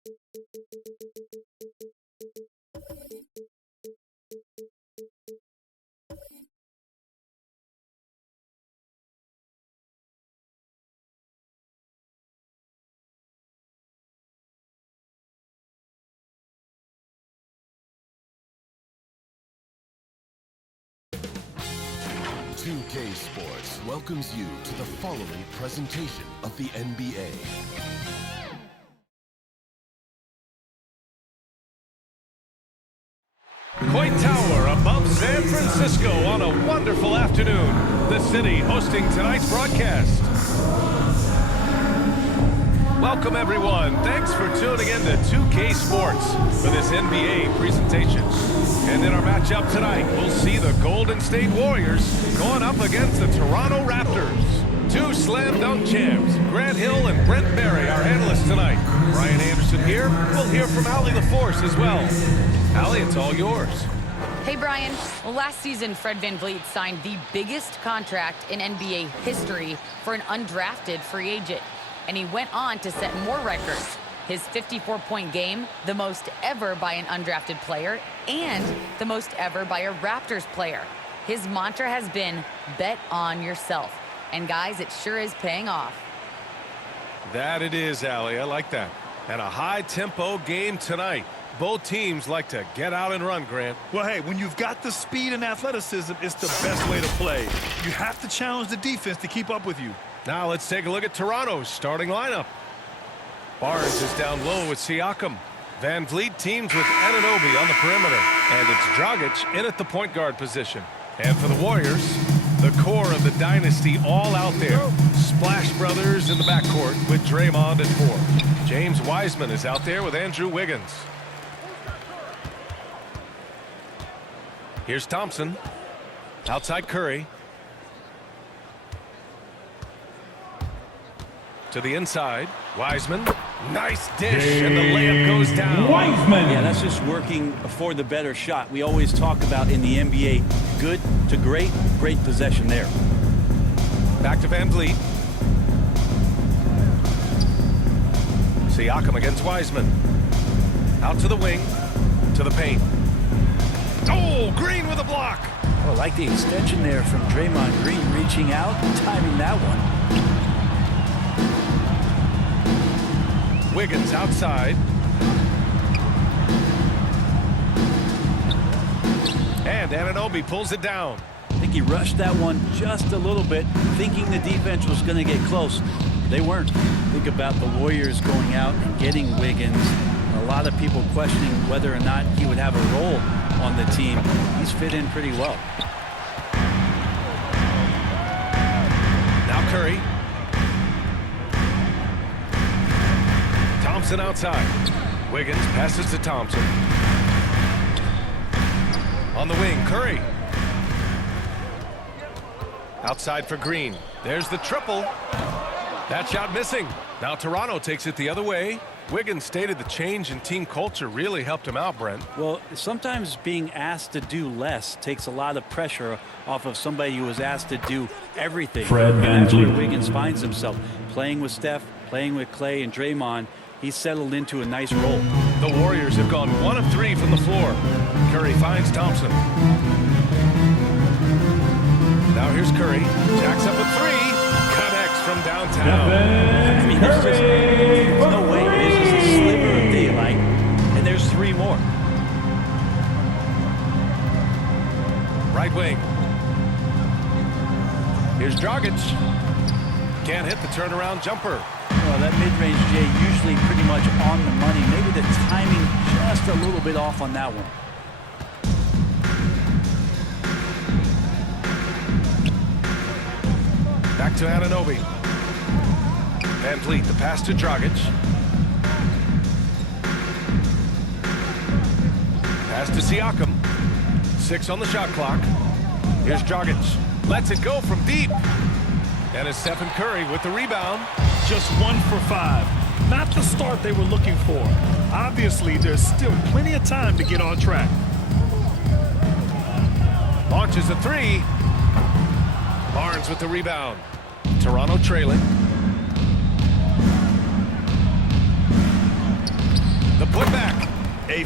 2K Sports welcomes you to the following presentation of the NBA. Coit Tower above San Francisco on a wonderful afternoon. The city hosting tonight's broadcast. Welcome everyone. Thanks for tuning in to 2K Sports for this NBA presentation. And in our matchup tonight, we'll see the Golden State Warriors going up against the Toronto Raptors. Two slam dunk champs, Grant Hill and Brent Barry, our analysts tonight. Brian Anderson here. We'll hear from Allie LaForce as well. Allie, it's all yours. Hey, Brian. Well, last season, Fred VanVleet signed the biggest contract in NBA history for an undrafted free agent. And he went on to set more records. His 54-point game, the most ever by an undrafted player, and the most ever by a Raptors player. His mantra has been, bet on yourself. And guys, it sure is paying off. That it is, Allie. I like that. And a high-tempo game tonight. Both teams like to get out and run, Grant. Well, hey, when you've got the speed and athleticism, it's the best way to play. You have to challenge the defense to keep up with you. Now let's take a look at Toronto's starting lineup. Barnes is down low with Siakam. VanVleet teams with Anunoby on the perimeter. And it's Dragic in at the point guard position. And for the Warriors, the core of the dynasty all out there. Splash Brothers in the backcourt with Draymond at 4. James Wiseman is out there with Andrew Wiggins. Here's Thompson. Outside Curry. To the inside. Wiseman. Nice dish, and the layup goes down. Wiseman. Yeah, that's just working for the better shot. We always talk about in the NBA, good to great, great possession there. Back to VanVleet. Siakam against Wiseman. Out to the wing. To the paint. Oh, Green with a block. Oh, I like the extension there from Draymond Green, reaching out and timing that one. Wiggins outside. And Anunoby pulls it down. I think he rushed that one just a little bit, thinking the defense was going to get close. They weren't. Think about the Warriors going out and getting Wiggins. A lot of people questioning whether or not he would have a role on the team. He's fit in pretty well. Now Curry. Thompson outside. Wiggins passes to Thompson. On the wing, Curry. Outside for Green. There's the triple. That shot missing. Now Toronto takes it the other way. Wiggins stated the change in team culture really helped him out, Brent. Well, sometimes being asked to do less takes a lot of pressure off of somebody who was asked to do everything. Fred VanVleet. That's where Wiggins finds himself. Playing with Steph, playing with Clay and Draymond, he's settled into a nice role. The Warriors have gone 1 of 3 from the floor. Curry finds Thompson. Now here's Curry. Jacks up a 3. Connects from downtown. I mean, there's no way. This is a sliver of daylight, and there's 3 more. Right wing. Here's Dragic. Can't hit the turnaround jumper. Well, that mid-range, Jay, usually pretty much on the money. Maybe the timing just a little bit off on that one. Back to Anunoby. VanVleet, the pass to Dragic. Pass to Siakam. 6 on the shot clock. Here's Dragic. Lets it go from deep. And it's Stephen Curry with the rebound. Just 1 for 5. Not the start they were looking for. Obviously, there's still plenty of time to get on track. Launches a 3. Barnes with the rebound. Toronto trailing.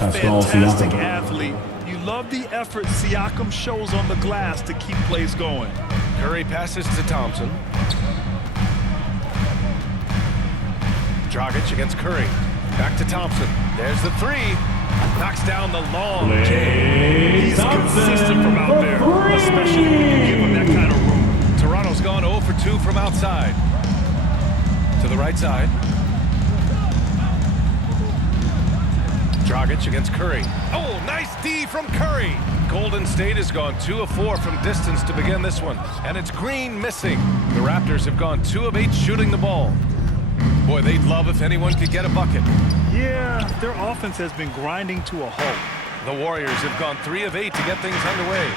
a fantastic athlete. You love the effort Siakam shows on the glass to keep plays going. Curry passes to Thompson. Dragic against Curry. Back to Thompson. There's the three. Knocks down the long J. He's consistent from out there, especially when you give him that kind of room. Toronto's gone 0 for 2 from outside. To the right side. Dragic against Curry. Oh, nice D from Curry. Golden State has gone 2 of 4 from distance to begin this one. And it's Green missing. The Raptors have gone 2 of 8 shooting the ball. Boy, they'd love if anyone could get a bucket. Yeah, their offense has been grinding to a halt. The Warriors have gone 3 of 8 to get things underway.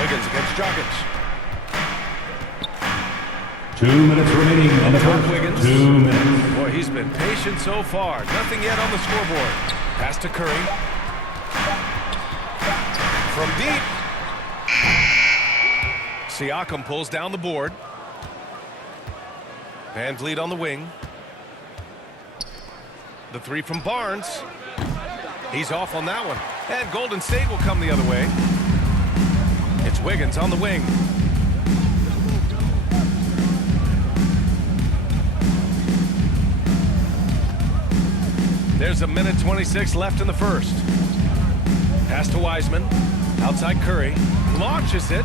Wiggins against Dragic. 2 minutes remaining on the clock. Wiggins. 2 minutes. Boy, he's been patient so far. Nothing yet on the scoreboard. Pass to Curry. From deep. Siakam pulls down the board. Van Vliet on the wing. The three from Barnes. He's off on that one. And Golden State will come the other way. It's Wiggins on the wing. There's a minute 26 left in the first. Pass to Wiseman. Outside Curry. Launches it.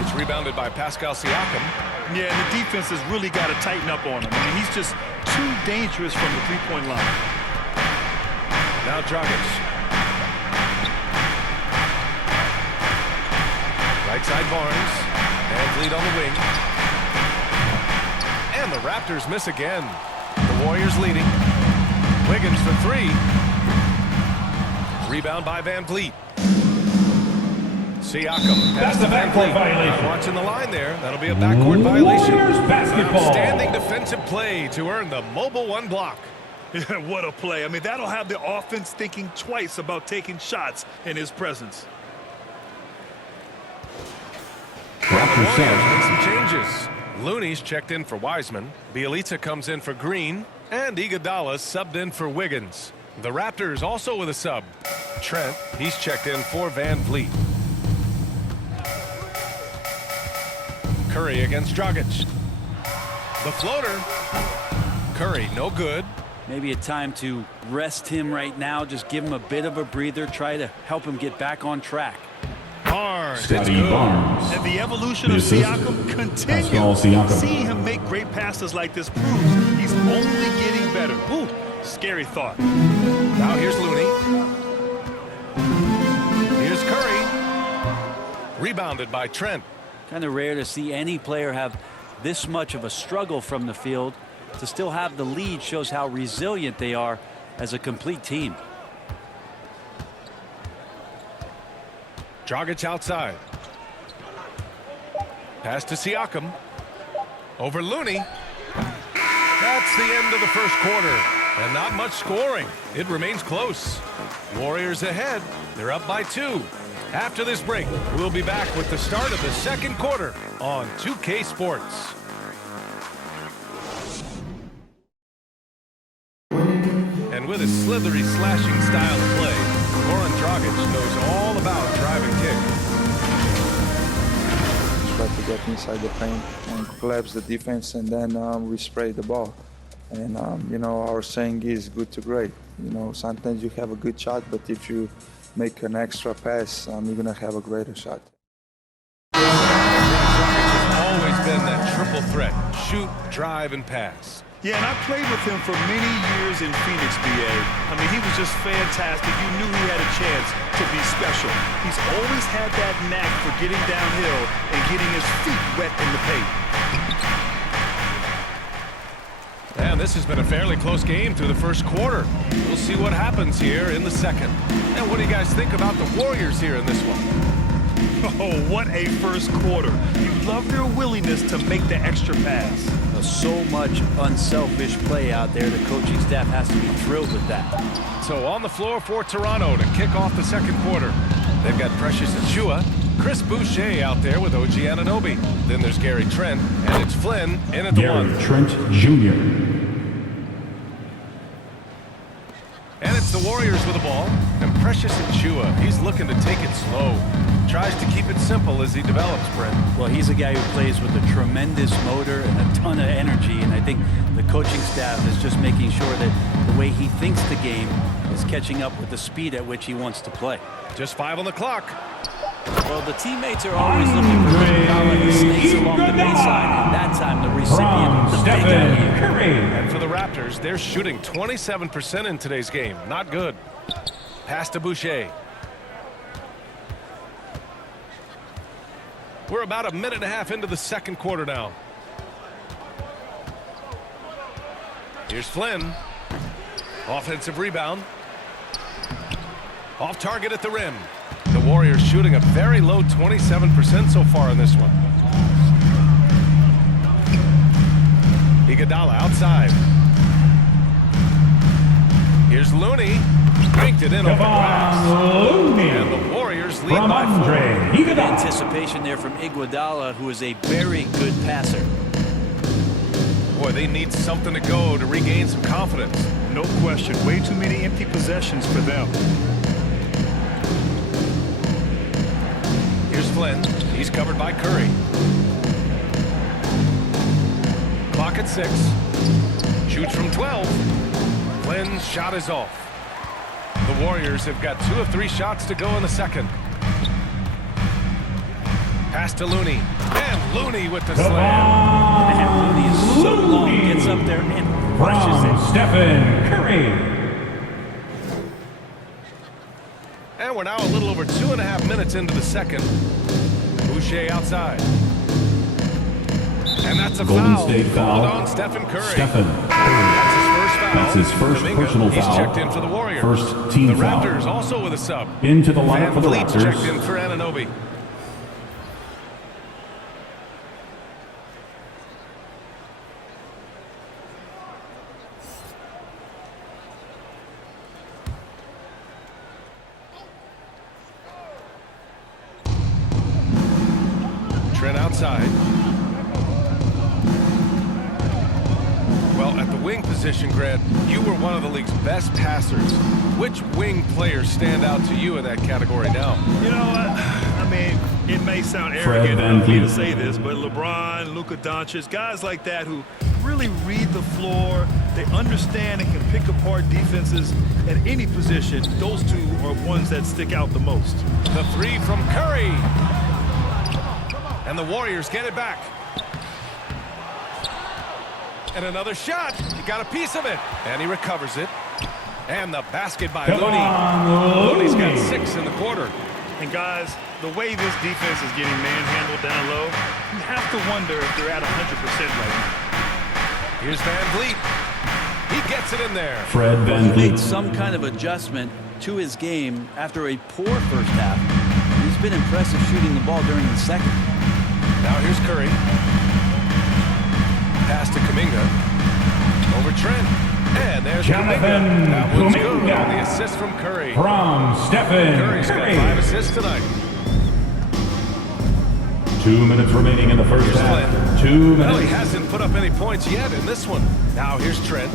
It's rebounded by Pascal Siakam. Yeah, and the defense has really got to tighten up on him. I mean, he's just too dangerous from the three-point line. Now Dragic. Right side Barnes. And lead on the wing. And the Raptors miss again. The Warriors leading. Wiggins for three. Rebound by Van Vliet. Siakam. That's the backcourt violation. Watching the line there. That'll be a backcourt violation. Warriors basketball. Outstanding defensive play to earn the mobile one block. What a play. I mean, that'll have the offense thinking twice about taking shots in his presence. Raptors Make some changes. Looney's checked in for Wiseman. Bielitsa comes in for Green. And Iguodala subbed in for Wiggins. The Raptors also with a sub. Trent, he's checked in for Van Vliet. Curry against Dragic. The floater. Curry, no good. Maybe a time to rest him right now. Just give him a bit of a breather. Try to help him get back on track. Barnes. Scotty Barnes. And the evolution The of assist, Siakam Pascal continues. Siakam. Seeing him make great passes like this proves he's only getting better. Ooh, scary thought. Now here's Looney. Here's Curry. Rebounded by Trent. Kind of rare to see any player have this much of a struggle from the field. To still have the lead shows how resilient they are as a complete team. Dragic outside. Pass to Siakam. Over Looney. That's the end of the first quarter. And not much scoring. It remains close. Warriors ahead. They're up by 2. After this break, we'll be back with the start of the second quarter on 2K Sports. And with a slithery, slashing style of play, Goran Dragic knows all about drive and kick. Try to get inside the paint and collapse the defense, and then we spray the ball. And you know, our saying is good to great. You know, sometimes you have a good shot, but if you make an extra pass, you're gonna have a greater shot. Dragic has always been that triple threat: shoot, drive, and pass. Yeah, and I played with him for many years in Phoenix, BA. I mean, he was just fantastic. You knew he had a chance to be special. He's always had that knack for getting downhill and getting his feet wet in the paint. And this has been a fairly close game through the first quarter. We'll see what happens here in the second. And what do you guys think about the Warriors here in this one? Oh, what a first quarter. You love their willingness to make the extra pass. So much unselfish play out there. The coaching staff has to be thrilled with that. So on the floor for Toronto to kick off the second quarter. They've got Precious Achiuwa, Chris Boucher out there with OG Anunoby. Then there's Gary Trent, and it's Flynn in at the Gary one. Trent Jr. it's the Warriors with the ball. And Precious Achiuwa, he's looking to take it slow. Tries to keep it simple as he develops, Brent. Well, he's a guy who plays with a tremendous motor and a ton of energy, and I think the coaching staff is just making sure that the way he thinks the game is catching up with the speed at which he wants to play. Just 5 on the clock. Well, the teammates are always looking for the snakes along the baseline, and that time the recipient, the big guy here. And for the Raptors, they're shooting 27% in today's game. Not good. Pass to Boucher. We're about a minute and a half into the second quarter now. Here's Flynn. Offensive rebound. Off target at the rim. The Warriors shooting a very low 27% so far in this one. Iguodala outside. Here's Looney. Cranked it in off the glass. And the Warriors lead by 4. Anticipation there from Iguodala, who is a very good passer. Boy, they need something to go to regain some confidence. No question. Way too many empty possessions for them. Here's Flynn. He's covered by Curry. Clock at 6. Shoots from 12. Flynn's shot is off. The Warriors have got 2 of 3 shots to go in the second. Pass to Looney. And Looney with the slam. And Looney is so long, gets up there and crushes it. Stephen Curry. And we're now a little over 2.5 minutes into the second. Boucher outside. And that's a Golden foul. State foul. Called on Stephen Curry. Stephen Curry. That's his first foul. That's his first Domingo, personal he's foul. checked in for the Warriors. First team the foul. Raptors also with a sub. Into the lineup for the Van Vliet checked Raptors. in for Anunoby. Trent outside. Well, at the wing position, Grant, you were one of the league's best passers. Which wing players stand out to you in that category now? You know what? I mean, it may sound Fred arrogant Van of me to Vliet. say this, but LeBron, Luka Doncic, guys like that who really read the floor, they understand and can pick apart defenses at any position. Those two are ones that stick out the most. The 3 from Curry. And the Warriors get it back. And another shot. He got a piece of it. And he recovers it. And the basket by Looney. Looney's got 6 in the quarter. And guys, the way this defense is getting manhandled down low, you have to wonder if they're at 100% right now. Here's Van Vliet. He gets it in there. Fred Van He Vliet. made some kind of adjustment to his game after a poor first half. He's been impressive shooting the ball during the second. Now here's Curry. Pass to Kuminga. Over Trent. And there's Jonathan Kuminga. That one's good Kuminga. on the assist from Curry. From Stephen Curry's got Curry. 5 assists tonight. 2 minutes remaining in the first Here's half. Flynn. 2 Well, he minutes. hasn't put up any points yet in this one. Now here's Trent.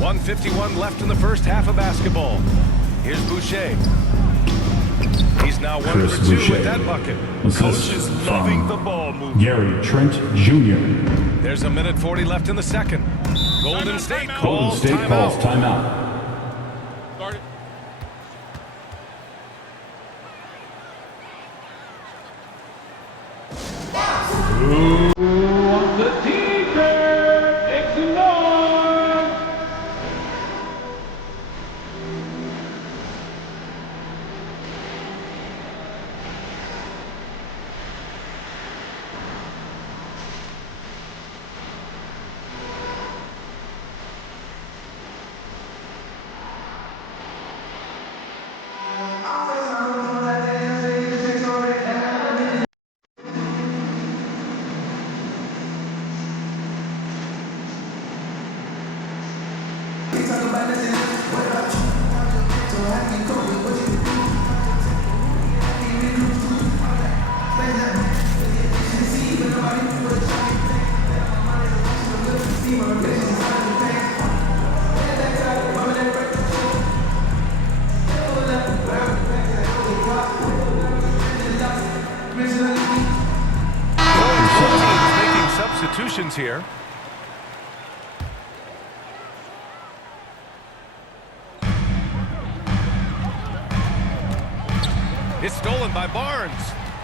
1:51 left in the first half of basketball. Here's Boucher. He's now 1 Chris for 2 Boucher. with that bucket. Assist Coaches loving the from ball movement. Gary Trent Jr. There's a minute 40 left in the second. Golden State Golden calls State calls timeout. timeout. substitutions here. It's stolen by Barnes.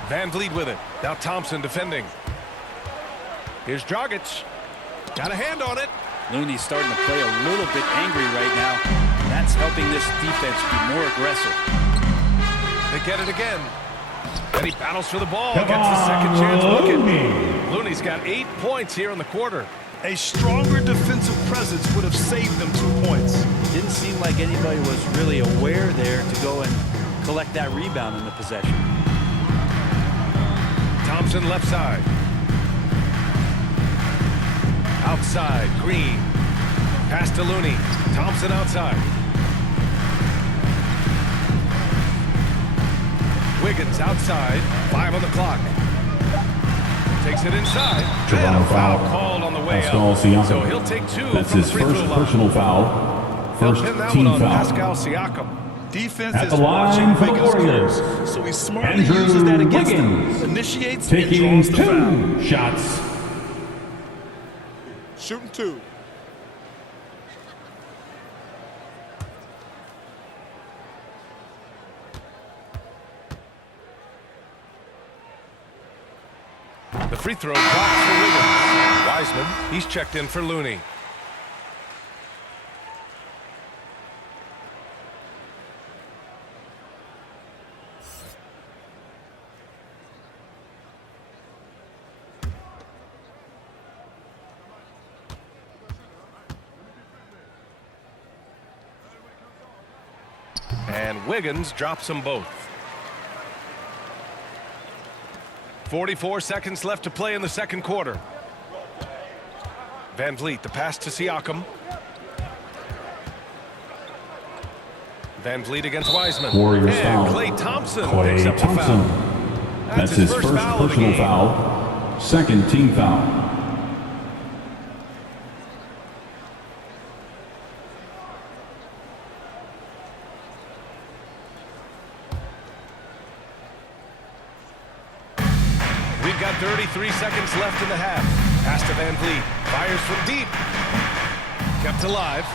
Van Vliet with it. Now Thompson defending. Here's Dragic. Got a hand on it. Looney's starting to play a little bit angry right now. That's helping this defense be more aggressive. They get it again. And he battles for the ball. Gets the second chance looking. Looney's got 8 points here in the quarter. A stronger defensive presence would have saved them 2 points. Didn't seem like anybody was really aware there to go and collect that rebound in the possession. Thompson left side. Outside, Green. Pass to Looney. Thompson outside. Wiggins outside. 5 on the clock. Takes it inside. And a foul called on the way out. So he'll take 2 That's from his the free first throw line. personal foul. First He'll pin that team one on foul. Pascal Siakam. Defense At is the watching line for the Wiggins' Warriors, curves, so he smartly Andrew uses that against Wiggins, them. Initiates and taking draws the foul. 2 shots. Shooting 2. The free throw drops for Wiggins. Wiseman, he's checked in for Looney. And Wiggins drops them both. 44 seconds left to play in the second quarter. Van Vliet, the pass to Siakam. Van Vliet against Wiseman. Warriors and foul. Klay Thompson picks Klay up the Thompson. foul. That's his first foul of the personal game. foul. Second team foul. We've got 33 seconds left in the half. Pass to Van Vliet. Fires from deep. Kept alive.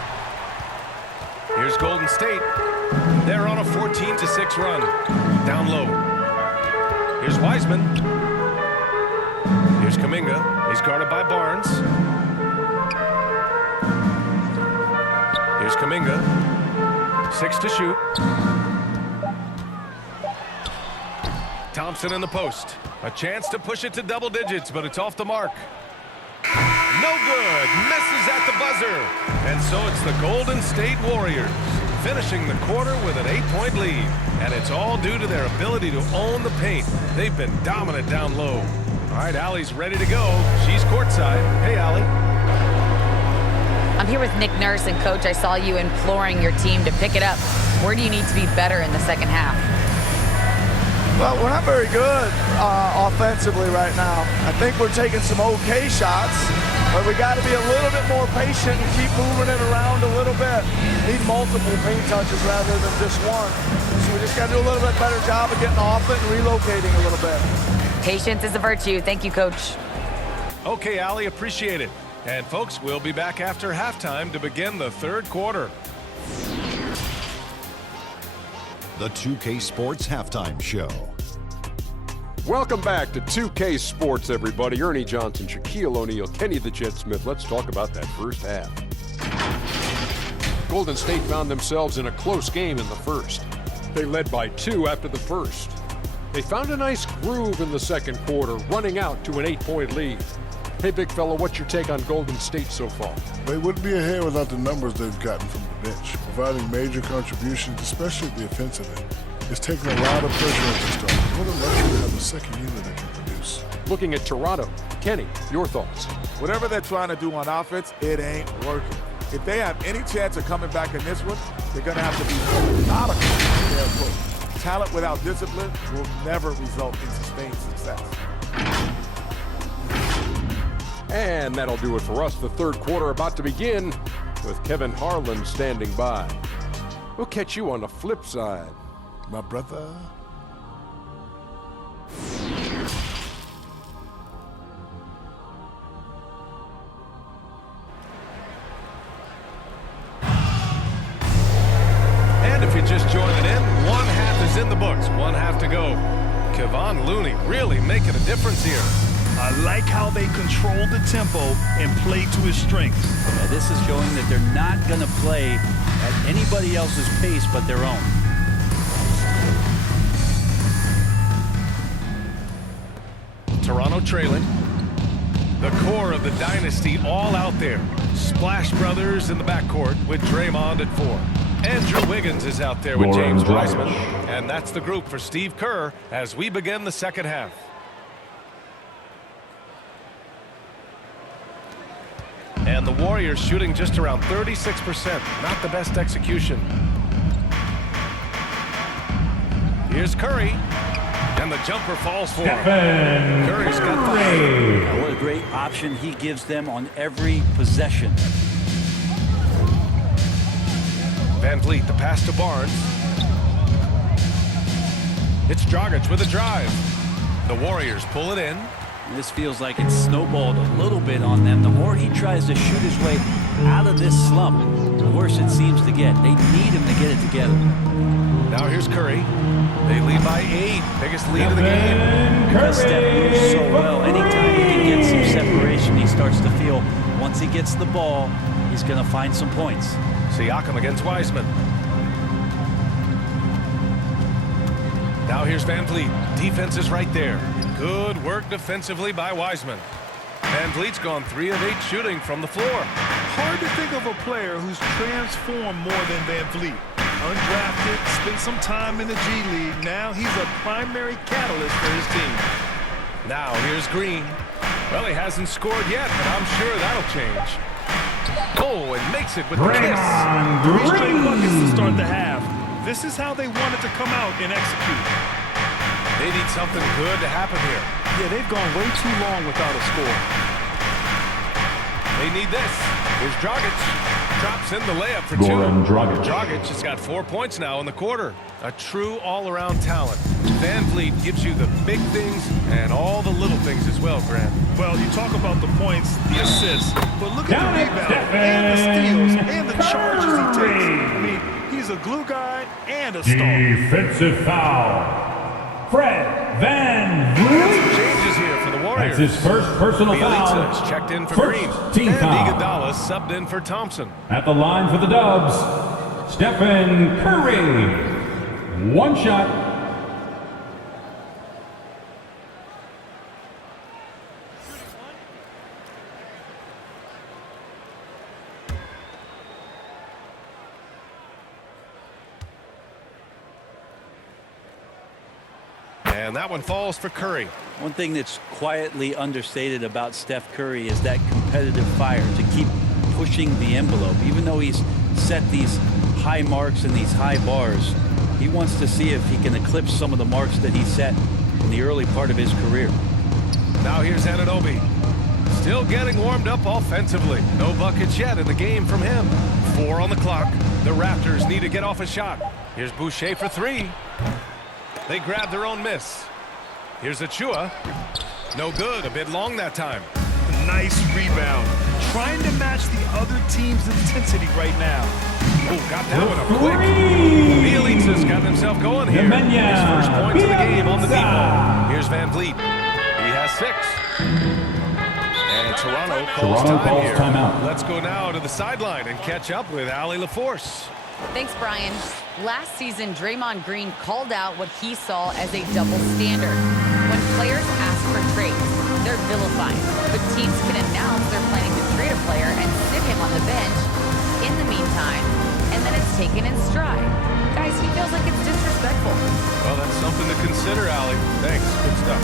Here's Golden State. They're on a 14-6 run. Down low. Here's Wiseman. Here's Kuminga. He's guarded by Barnes. Here's Kuminga. 6 to shoot. Thompson in the post. A chance to push it to double digits, but it's off the mark. No good. Misses at the buzzer. And so it's the Golden State Warriors finishing the quarter with an 8-point lead. And it's all due to their ability to own the paint. They've been dominant down low. All right, Allie's ready to go. She's courtside. Hey, Allie. I'm here with Nick Nurse, and Coach, I saw you imploring your team to pick it up. Where do you need to be better in the second half? Well, we're not very good offensively right now. I think we're taking some okay shots, but we got to be a little bit more patient and keep moving it around a little bit. Need multiple paint touches rather than just one. So we just got to do a little bit better job of getting off it and relocating a little bit. Patience is a virtue. Thank you, Coach. Okay, Allie, appreciate it. And folks, we'll be back after halftime to begin the third quarter. The 2K Sports Halftime Show. Welcome back to 2K Sports, everybody. Ernie Johnson, Shaquille O'Neal, Kenny the Jet Smith. Let's talk about that first half. Golden State found themselves in a close game in the first. They led by 2 after the first. They found a nice groove in the second quarter, running out to an 8-point lead. Hey, big fella, what's your take on Golden State so far? They wouldn't be ahead without the numbers they've gotten from the bench, providing major contributions, especially at the offensive end. It's taken a lot of pressure off the start. What a luxury to have a second unit that can produce. Looking at Toronto, Kenny, your thoughts? Whatever they're trying to do on offense, it ain't working. If they have any chance of coming back in this one, they're going to have to be methodical in their approach. Talent without discipline will never result in sustained success. And that'll do it for us. The third quarter about to begin with Kevin Harlan standing by. We'll catch you on the flip side, My brother. to go. Kevon Looney really making a difference here. I like how they control the tempo and play to his strengths. Yeah, this is showing that they're not going to play at anybody else's pace but their own. Toronto trailing. The core of the dynasty all out there. Splash Brothers in the backcourt with Draymond at 4. Andrew Wiggins is out there with James Wiseman. And that's the group for Steve Kerr as we begin the second half. And the Warriors shooting just around 36%. Not the best execution. Here's Curry. And the jumper falls for him. Curry's got 5. What a great option he gives them on every possession. Van Vliet, the pass to Barnes. It's Dragic with a drive. The Warriors pull it in. This feels like it's snowballed a little bit on them. The more he tries to shoot his way out of this slump, the worse it seems to get. They need him to get it together. Now here's Curry. They lead by 8. Biggest lead of the game. Because Steph moves so well, anytime he can get some separation, he starts to feel once he gets the ball, he's going to find some points. Siakam against Wiseman. Now here's Van Vliet. Defense is right there. Good work defensively by Wiseman. Van Vliet's gone 3 of 8 shooting from the floor. Hard to think of a player who's transformed more than Van Vliet. Undrafted, spent some time in the G League. Now he's a primary catalyst for his team. Now here's Green. Well, he hasn't scored yet, but I'm sure that'll change. Oh, and makes it with the kiss. 3 straight buckets to start the half. This is how they wanted to come out and execute. They need something good to happen here. Yeah, they've gone way too long without a score. They need this. Here's Dragic. Drops in the layup for 2. Dragic has got 4 points now in the quarter. A true all-around talent. Van Vliet gives you the big things and all the little things as well, Grant. Well, you talk about the points, the assists, but look at the rebound and the steals and the charges he takes. I mean, he's a glue guy and a star. Defensive foul. Fred Van Vliet. Changes here for the Warriors. That's his first personal foul. Bielitsa's checked in for Green. Team and foul. Iguodala subbed in for Thompson. At the line for the Dubs, Stephen Curry. 1 shot. And that one falls for Curry. One thing that's quietly understated about Steph Curry is that competitive fire to keep pushing the envelope. Even though he's set these high marks and these high bars, he wants to see if he can eclipse some of the marks that he set in the early part of his career. Now here's Anunoby. Still getting warmed up offensively. No buckets yet in the game from him. 4 on the clock. The Raptors need to get off a shot. Here's Boucher for 3. They grab their own miss. Here's Achua. No good. A bit long that time. Nice rebound. Trying to match the other team's intensity right now. Oh, got that one up quick. Bielitsa's got himself going here. His first points of the game on the deep ball. Here's Van Vliet. He has 6. And Toronto calls time here. Timeout. Let's go now to the sideline and catch up with Allie LaForce. Thanks, Brian. Last season, Draymond Green called out what he saw as a double standard. When players ask for trades, they're vilified, but teams can announce they're planning to trade a player and sit him on the bench in the meantime, and then it's taken in stride. Guys, he feels like it's disrespectful. Well, that's something to consider, Allie. Thanks. Good stuff.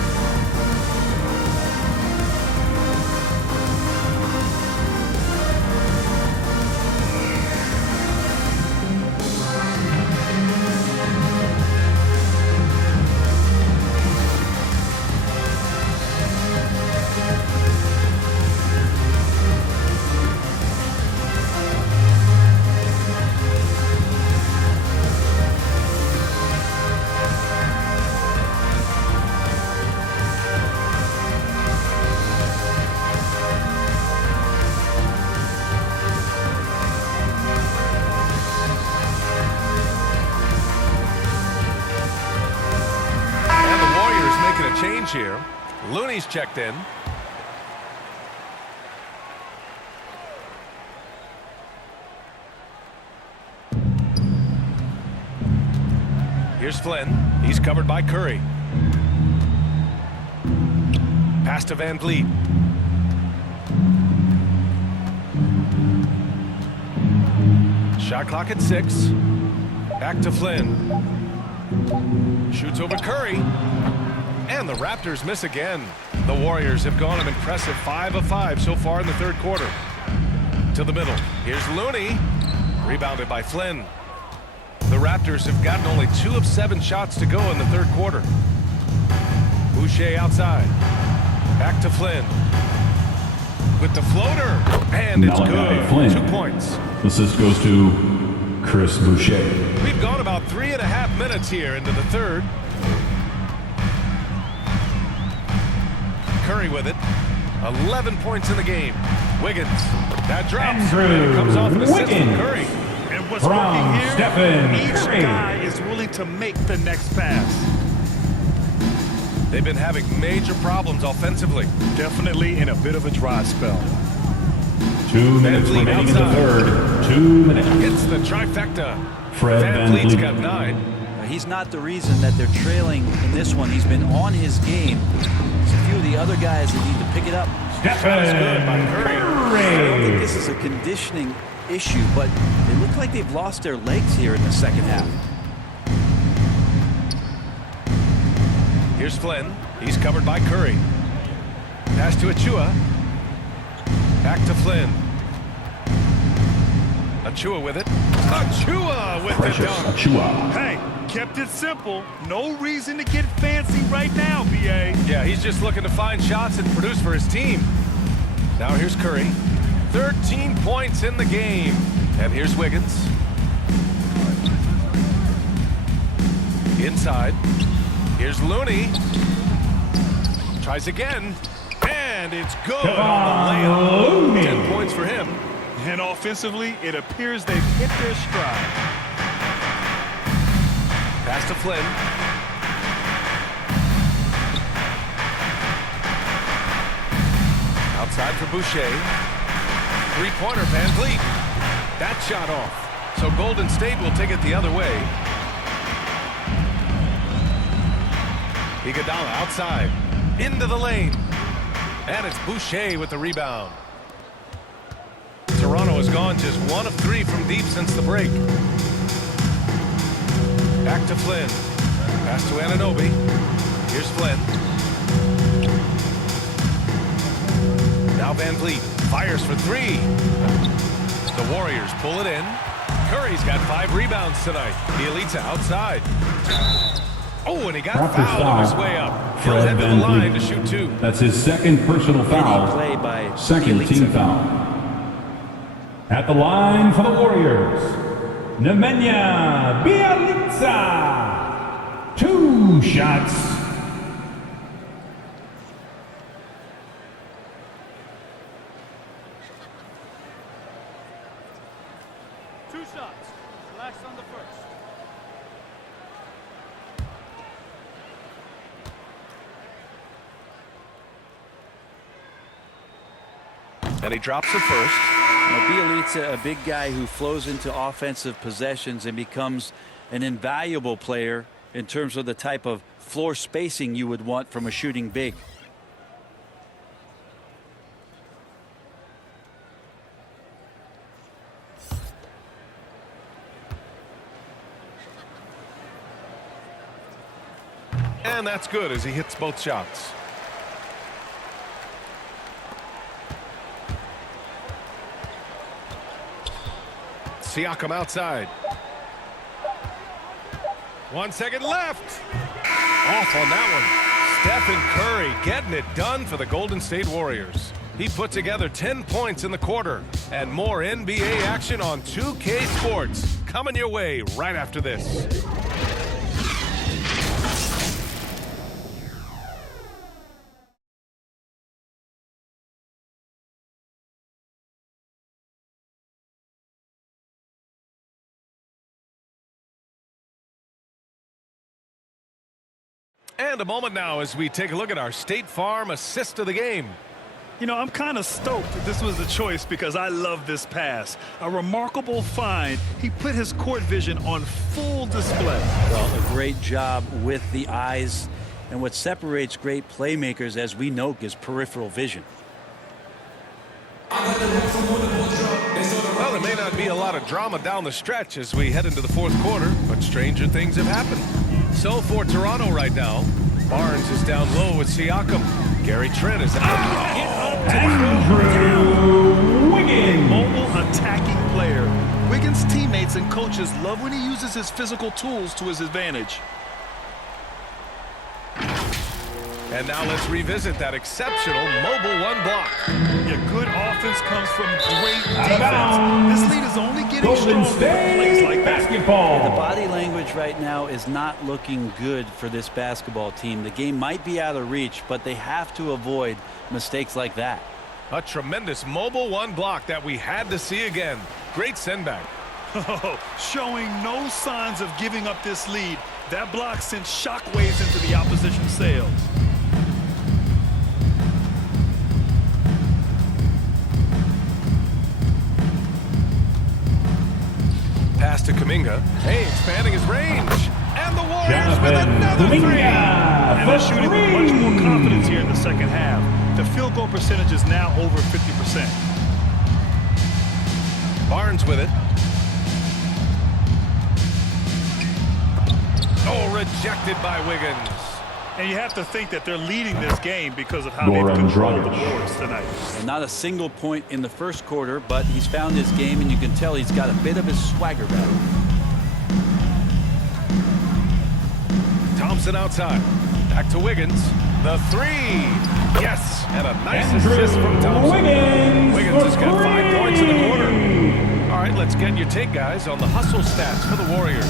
change here. Looney's checked in. Here's Flynn. He's covered by Curry. Pass to Van Vliet. Shot clock at 6. Back to Flynn. Shoots over Curry. And the Raptors miss again. The Warriors have gone an impressive 5 of 5 so far in the third quarter. To the middle. Here's Looney. Rebounded by Flynn. The Raptors have gotten only 2 of 7 shots to go in the third quarter. Boucher outside. Back to Flynn. With the floater. And it's good. Flynn. 2 points. Assist goes to Chris Boucher. We've gone about 3.5 minutes here into the third. Curry with it. 11 points in the game. Wiggins. That drops. And it comes off an assist from Curry. And what's working here, Stephen each Curry. guy is willing to make the next pass. They've been having major problems offensively. Definitely in a bit of a dry spell. 2 minutes remaining in the third. 2 minutes. It's the trifecta. Fred Van Vliet's got 9. He's not the reason that they're trailing in this one. He's been on his game. There's a few of the other guys that need to pick it up. Stephen good by Curry. I don't think this is a conditioning issue, but they look like they've lost their legs here in the second half. Here's Flynn. He's covered by Curry. Pass to Achua. Back to Flynn. Achua with it. Achua with the dunk. Achua. Hey, kept it simple. No reason to get fancy right now, BA. Yeah, he's just looking to find shots and produce for his team. Now here's Curry. 13 points in the game. And here's Wiggins. Inside. Here's Looney. Tries again. And it's good on the layup. 10 points for him. And offensively, it appears they've hit their stride. Pass to Flynn. Outside for Boucher. Three-pointer, Van Vliet. That shot off. So Golden State will take it the other way. Iguodala outside. Into the lane. And it's Boucher with the rebound. Toronto has gone just 1 of 3 from deep since the break. Back to Flynn. Pass to Anunoby. Here's Flynn. Now Van Vliet fires for 3. The Warriors pull it in. Curry's got 5 rebounds tonight. Bielitsa outside. Oh, and he got Raptors fouled on his foul. way up. Fred He'll head to the Van line Vliet. to shoot 2. That's his second personal foul. Play by Second Bielitsa. team foul. At the line for the Warriors, Nemanja Bjelica. 2 shots. Relax on the first. And he drops the first. Bielitsa, a big guy who flows into offensive possessions and becomes an invaluable player in terms of the type of floor spacing you would want from a shooting big. And that's good as he hits both shots. Siakam outside. 1 second left. Off on that one. Stephen Curry getting it done for the Golden State Warriors. He put together 10 points in the quarter. And more NBA action on 2K Sports. Coming your way right after this. And a moment now as we take a look at our State Farm assist of the game. You know, I'm kind of stoked that this was the choice because I love this pass. A remarkable find. He put his court vision on full display. Well, a great job with the eyes. And what separates great playmakers, as we know, is peripheral vision. Well, there may not be a lot of drama down the stretch as we head into the fourth quarter, but stranger things have happened. So for Toronto right now, Barnes is down low with Siakam. Gary Trent is out. Andrew Wiggins. Mobile attacking player. Wiggins' teammates and coaches love when he uses his physical tools to his advantage. And now let's revisit that exceptional mobile one block. Yeah, good offense comes from great defense. This lead is only getting stronger with plays like that. Basketball. The body language right now is not looking good for this basketball team. The game might be out of reach, but they have to avoid mistakes like that. A tremendous mobile one block that we had to see again. Great send back. Showing no signs of giving up this lead. That block sent shockwaves into the opposition's sails. Pass to Kuminga. Hey, expanding his range. And the Warriors with another three. And they're shooting with much more confidence here in the second half. The field goal percentage is now over 50%. Barnes with it. Oh, rejected by Wiggins. And you have to think that they're leading this game because of how they've controlled the boards tonight. And not a single point in the first quarter, but he's found his game, and you can tell he's got a bit of his swagger back. Thompson outside. Back to Wiggins. The three. Yes. And a nice assist from Thompson. Wiggins has got 5 points in the quarter. All right, let's get your take, guys, on the hustle stats for the Warriors.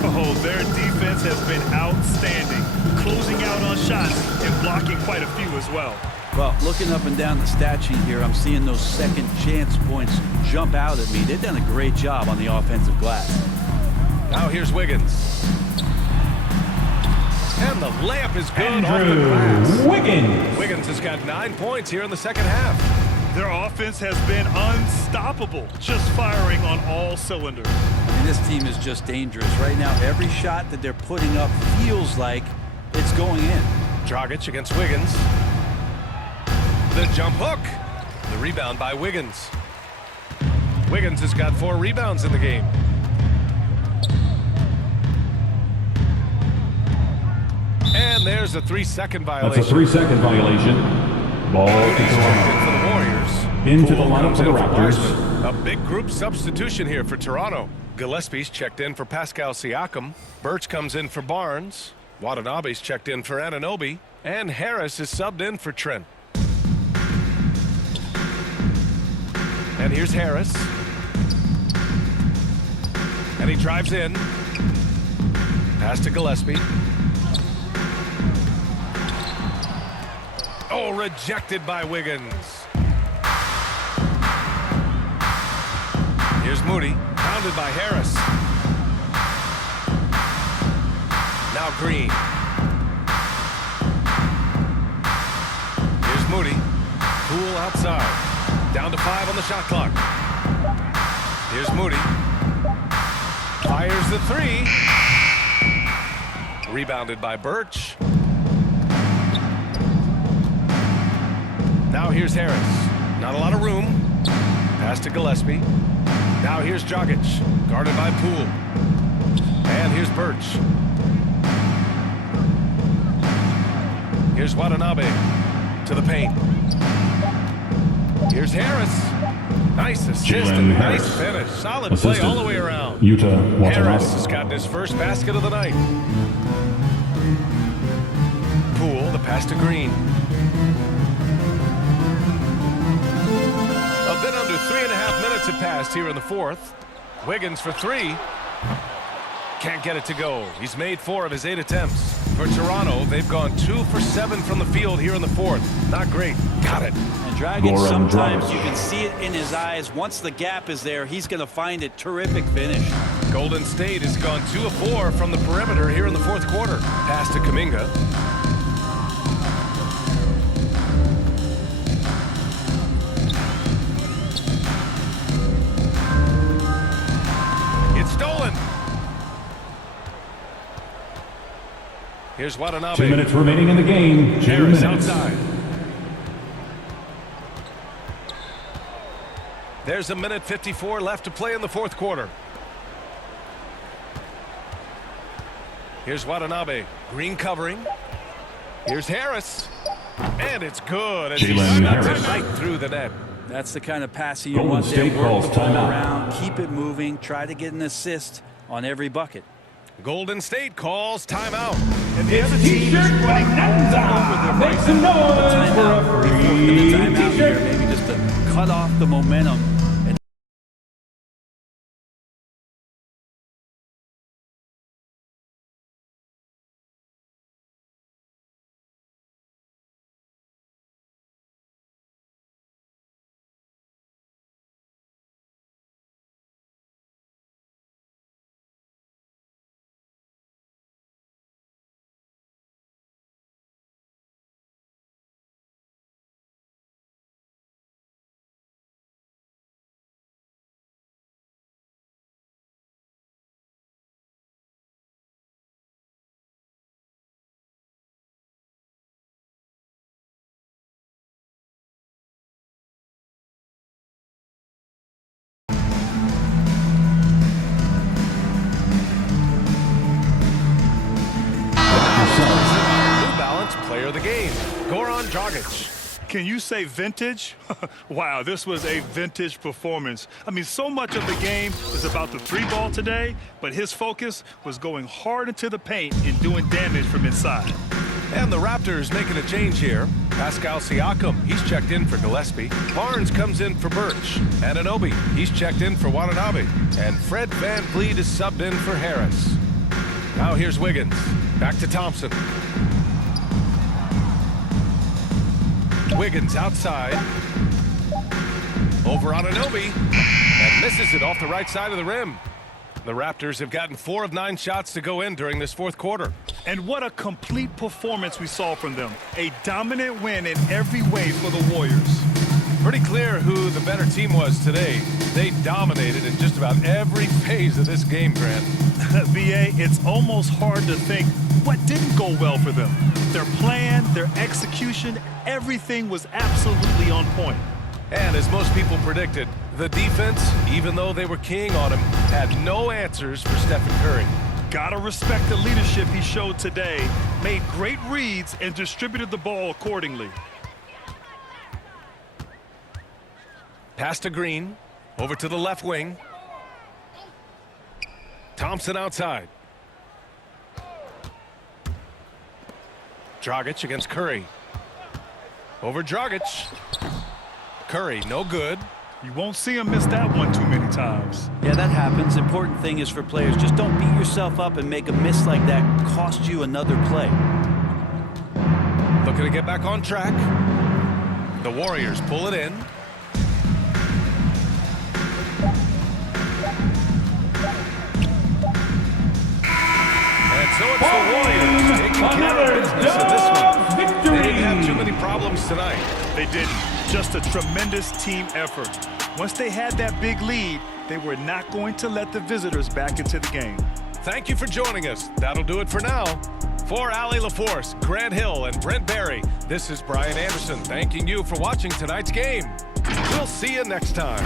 Oh, their defense has been outstanding, closing out on shots and blocking quite a few as well. Well, looking up and down the stat sheet here, I'm seeing those second chance points jump out at me. They've done a great job on the offensive glass. Now here's Wiggins. And the layup is good off the glass. Wiggins has got 9 points here in the second half. Their offense has been unstoppable, just firing on all cylinders. And this team is just dangerous. Right now, every shot that they're putting up feels like it's going in. Dragic against Wiggins. The jump hook. The rebound by Wiggins. Wiggins has got 4 rebounds in the game. And there's a 3-second violation. That's a 3-second violation. Ball to Toronto. For the Warriors. Into the lineup for the Raptors. A big group substitution here for Toronto. Gillespie's checked in for Pascal Siakam. Birch comes in for Barnes. Watanabe's checked in for Anunoby. And Harris is subbed in for Trent. And here's Harris. And he drives in. Pass to Gillespie. Oh, rejected by Wiggins. Here's Moody, pounded by Harris. Now Green. Here's Moody. Poole outside. Down to 5 on the shot clock. Here's Moody. Fires the 3. Rebounded by Birch. Now here's Harris. Not a lot of room. Pass to Gillespie. Now here's Dragic, guarded by Poole. And here's Birch. Here's Watanabe to the paint. Here's Harris. Nice assist and nice finish. Solid play all the way around. Harris has gotten his first basket of the night. Poole, the pass to Green. A bit under 3.5 minutes have passed here in the fourth. Wiggins for 3. Can't get it to go. He's made 4 of his 8 attempts. For Toronto, they've gone 2 for 7 from the field here in the fourth. Not great. Got it. And Dragic, sometimes you can see it in his eyes. Once the gap is there, he's going to find it. Terrific finish. Golden State has gone 2 of 4 from the perimeter here in the fourth quarter. Pass to Kuminga. It's stolen. Here's Watanabe. 2 minutes remaining in the game. 2 Harris minutes. outside. There's a minute 54 left to play in the fourth quarter. Here's Watanabe. Green covering. Here's Harris. And it's good. As Jalen Harris. Right through the net. That's the kind of passing you Golden want State there. Work calls the ball timeout. around, keep it moving, try to get an assist on every bucket. Golden State calls timeout. And the other team is running all over them. Make some noise for a The free timeout here, t-shirt. maybe just to cut off the momentum. New Balance player of the game, Goran Dragic. Can you say vintage? Wow, this was a vintage performance. I mean, so much of the game is about the three ball today, but his focus was going hard into the paint and doing damage from inside. And the Raptors making a change here. Pascal Siakam, he's checked in for Gillespie. Barnes comes in for Birch. Anunoby, he's checked in for Watanabe. And Fred VanVleet is subbed in for Harris. Now here's Wiggins. Back to Thompson. Wiggins outside. Over Anunoby. And misses it off the right side of the rim. The Raptors have gotten 4 of 9 shots to go in during this fourth quarter. And what a complete performance we saw from them. A dominant win in every way for the Warriors. Pretty clear who the better team was today. They dominated in just about every phase of this game, Grant. VA, it's almost hard to think what didn't go well for them. Their plan, their execution, everything was absolutely on point. And as most people predicted, the defense, even though they were keying on him, had no answers for Stephen Curry. Gotta respect the leadership he showed today. Made great reads and distributed the ball accordingly. Pass to Green. Over to the left wing. Thompson outside. Dragic against Curry. Over Dragic. Curry, no good. You won't see him miss that one too many times. Yeah, that happens. Important thing is for players, just don't beat yourself up and make a miss like that cost you another play. Looking to get back on track. The Warriors pull it in. And so it's the Warriors taking care of business in this one. They didn't have too many problems tonight. They didn't. Just a tremendous team effort. Once they had that big lead, they were not going to let the visitors back into the game. Thank you for joining us. That'll do it for now. For Allie LaForce, Grant Hill, and Brent Barry, this is Brian Anderson thanking you for watching tonight's game. We'll see you next time.